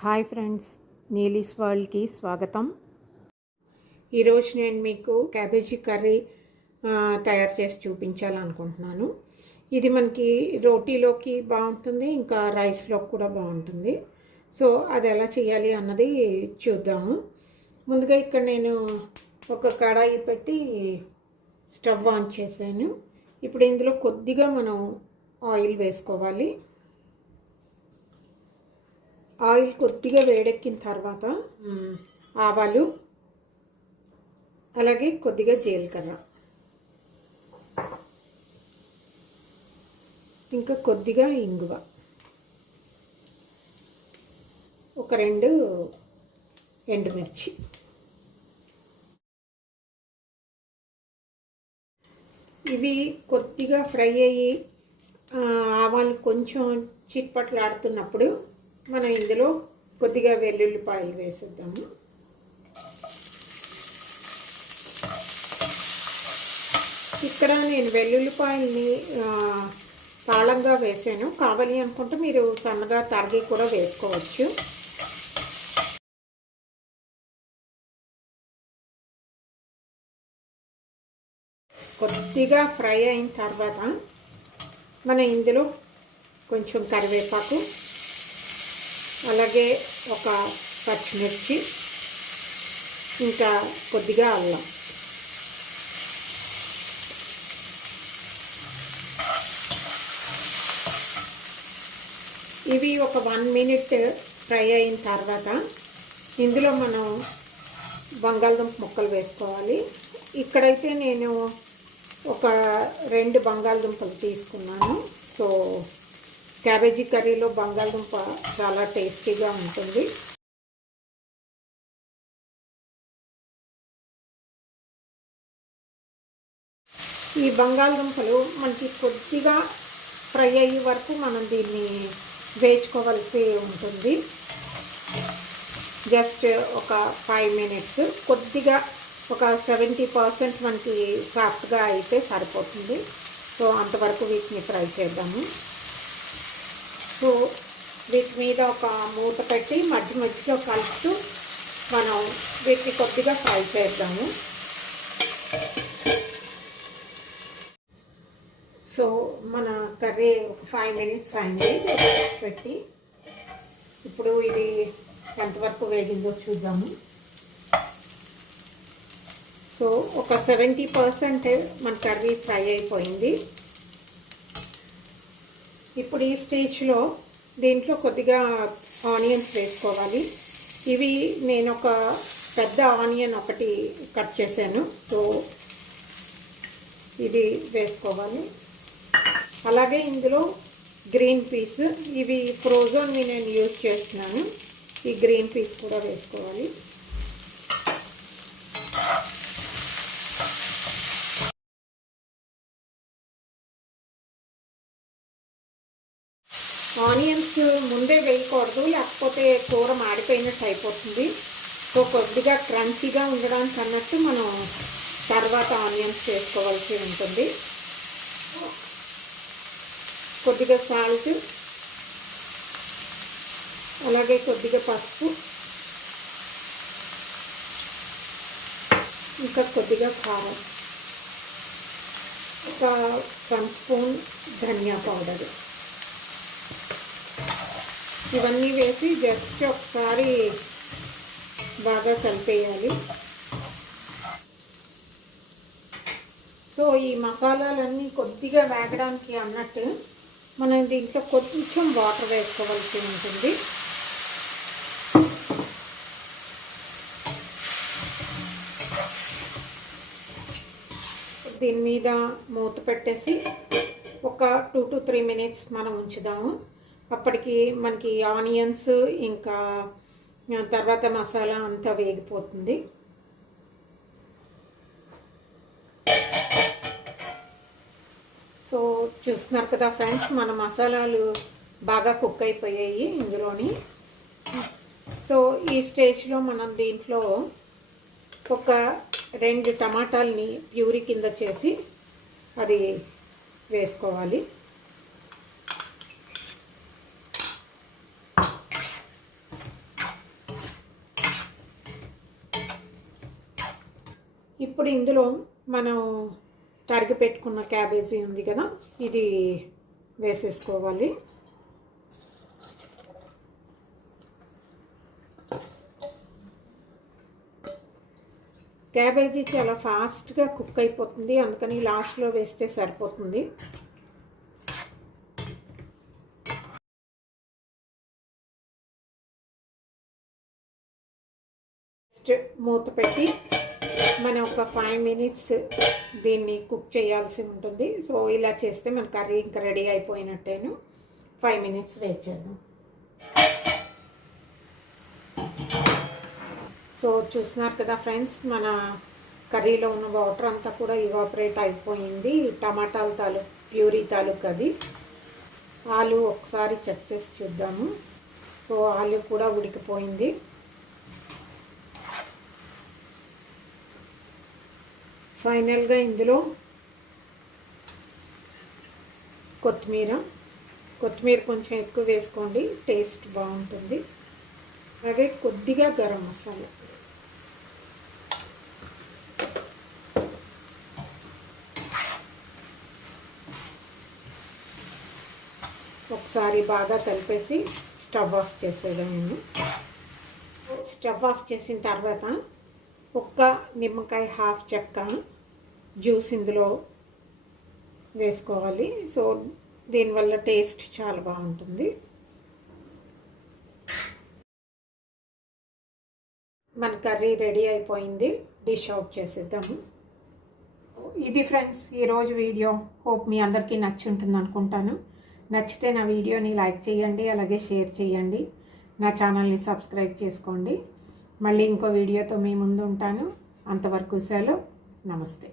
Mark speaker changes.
Speaker 1: Hi friends నీలీస్ వరల్డ్కి స్వాగతం. ఈరోజు నేను మీకు క్యాబేజీ కర్రీ తయారు చేసి చూపించాలనుకుంటున్నాను. ఇది మనకి రోటీలోకి బాగుంటుంది ఇంకా రైస్లోకి కూడా బాగుంటుంది. సో అది ఎలా చేయాలి అన్నది చూద్దాము. ముందుగా ఇక్కడ నేను ఒక కడాయి పెట్టి స్టవ్ ఆన్ చేశాను. ఇప్పుడు ఇందులో కొద్దిగా మనం ఆయిల్ వేసుకోవాలి. ఆయిల్ కొద్దిగా వేడెక్కిన తర్వాత ఆవాలు అలాగే కొద్దిగా జీలకర్ర. ఇంకా కొద్దిగా ఇంగువ. ఒక రెండు ఎండుమిర్చి. ఇవి కొద్దిగా ఫ్రై అయ్యి ఆవాలు కొంచెం చిట్పట్లాడుతున్నప్పుడు మనం ఇందులో కొద్దిగా వెల్లుల్లిపాయలు వేసేద్దాము. ఇక్కడ నేను వెల్లుల్లిపాయల్ని తాళంగా వేసాను. కావాలి అనుకుంటే మీరు సన్నగా తరిగి కూడా వేసుకోవచ్చు. కొద్దిగా ఫ్రై అయిన తర్వాత మనం ఇందులో కొంచెం కరివేపాకు అలాగే ఒక పచ్చిమిర్చి ఇంకా కొద్దిగా అల్లం. ఇవి ఒక వన్ మినిట్ ఫ్రై అయిన తర్వాత ఇందులో మనం బంగాళదుంప ముక్కలు వేసుకోవాలి. ఇక్కడైతే నేను ఒక రెండు బంగాళదుంపలు తీసుకున్నాను. సో క్యాబేజీ కర్రీలో బంగాళదుంప చాలా టేస్టీగా ఉంటుంది. ఈ బంగాళదుంపలు మనకి కొద్దిగా ఫ్రై అయ్యే వరకు మనం దీన్ని వేయించుకోవాల్సి ఉంటుంది. జస్ట్ ఒక ఫైవ్ మినిట్స్ కొద్దిగా ఒక సెవెంటీ పర్సెంట్ మనకి సాఫ్ట్గా అయితే సరిపోతుంది. సో అంతవరకు వీటిని ఫ్రై చేద్దాము. సో వీటి మీద ఒక మూత పెట్టి మధ్య మధ్యలో కలుపుతూ మనం వీటిని కొద్దిగా ఫ్రై చేద్దాము. సో మన కర్రీ ఒక ఫైవ్ మినిట్స్ అయింది. పెట్టి ఇప్పుడు ఇది ఎంతవరకు వేగిందో చూద్దాము. సో ఒక సెవెంటీ పర్సెంట్ మన కర్రీ ఫ్రై అయిపోయింది. ఇప్పుడు ఈ స్టేజ్లో దీంట్లో కొద్దిగా ఆనియన్స్ వేసుకోవాలి. ఇవి నేను ఒక పెద్ద ఆనియన్ ఒకటి కట్ చేశాను. సో ఇది వేసుకోవాలి. అలాగే ఇందులో గ్రీన్ పీస్ ఇవి ఫ్రోజన్వి నేను యూజ్ చేస్తున్నాను. ఈ గ్రీన్ పీస్ కూడా వేసుకోవాలి. ఆనియన్స్ ముందే వేయకూడదు లేకపోతే కూర మాడిపోయినట్టు అయిపోతుంది. సో కొద్దిగా క్రంచీగా ఉండడానికి అన్నట్టు మనం తర్వాత ఆనియన్స్ చేసుకోవాల్సి ఉంటుంది. కొద్దిగా సాల్ట్ అలాగే కొద్దిగా పసుపు ఇంకా కొద్దిగా కారం. ఒక వన్ స్పూన్ ధనియా పౌడర్. ఇవన్నీ వేసి జస్ట్ ఒకసారి బాగా కలిపేయాలి. సో ఈ మసాలాలన్నీ కొద్దిగా వేగడానికి అన్నట్టు మనం దీంట్లో కొంచెం వాటర్ వేసుకోవాల్సి ఉంటుంది. దీని మీద మూత పెట్టేసి ఒక టూ టు త్రీ మినిట్స్ మనం ఉంచుదాము. అప్పటికి మనకి ఆనియన్స్ ఇంకా తర్వాత మసాలా అంతా వేగిపోతుంది. సో చూస్తున్నారు కదా ఫ్రెండ్స్ మన మసాలాలు బాగా కుక్ అయిపోయాయి ఇందులోని. సో ఈ స్టేజ్లో మనం దీంట్లో ఒక రెండు టమాటాలని ప్యూరీ కింద చేసి అది వేసుకోవాలి. ఇప్పుడు ఇందులో మనం తరిగి పెట్టుకున్న క్యాబేజీ ఉంది కదా ఇది వేసేసుకోవాలి. క్యాబేజీ చాలా ఫాస్ట్గా కుక్ అయిపోతుంది అందుకని లాస్ట్లో వేస్తే సరిపోతుంది. మూత పెట్టి మనం ఒక ఫైవ్ మినిట్స్ దీన్ని కుక్ చేయాల్సి ఉంటుంది. సో ఇలా చేస్తే మన కర్రీ ఇంకా రెడీ అయిపోయినట్టేను. ఫైవ్ మినిట్స్ వెయిట్ చేద్దాం. సో చూస్తున్నారు కదా ఫ్రెండ్స్ మన కర్రీలో ఉన్న వాటర్ అంతా కూడా ఇవాపరేట్ అయిపోయింది. టమాటాల తాలూ ప్యూరీ తాలూకు అది. ఆలు ఒకసారి చెక్ చేసి చూద్దాము. సో ఆలు కూడా ఉడికిపోయింది. ఫైనల్గా ఇందులో కొత్తిమీర. కొత్తిమీర కొంచెం ఎక్కువ వేసుకోండి టేస్ట్ బాగుంటుంది. అలాగే కొద్దిగా గరం మసాలా. ఒకసారి బాగా కలిపేసి స్టవ్ ఆఫ్ చేసేదాన్ని. స్టవ్ ఆఫ్ చేసిన తర్వాత ఒక్క నిమ్మకాయ హాఫ్ చెక్క జ్యూస్ ఇందులో వేసుకోవాలి. సో దీనివల్ల టేస్ట్ చాలా బాగుంటుంది. మన కర్రీ రెడీ అయిపోయింది. డిష్ అవుట్ చేసేద్దాము ఇది ఫ్రెండ్స్ ఈరోజు వీడియో. హోప్ మీ అందరికీ నచ్చి ఉంటుంది అనుకుంటాను. నచ్చితే నా వీడియోని లైక్ చేయండి అలాగే షేర్ చేయండి. నా ఛానల్ని సబ్స్క్రైబ్ చేసుకోండి. మళ్ళీ ఇంకో వీడియోతో మీ ముందు ఉంటాను. అంతవరకు సెలవు. నమస్తే.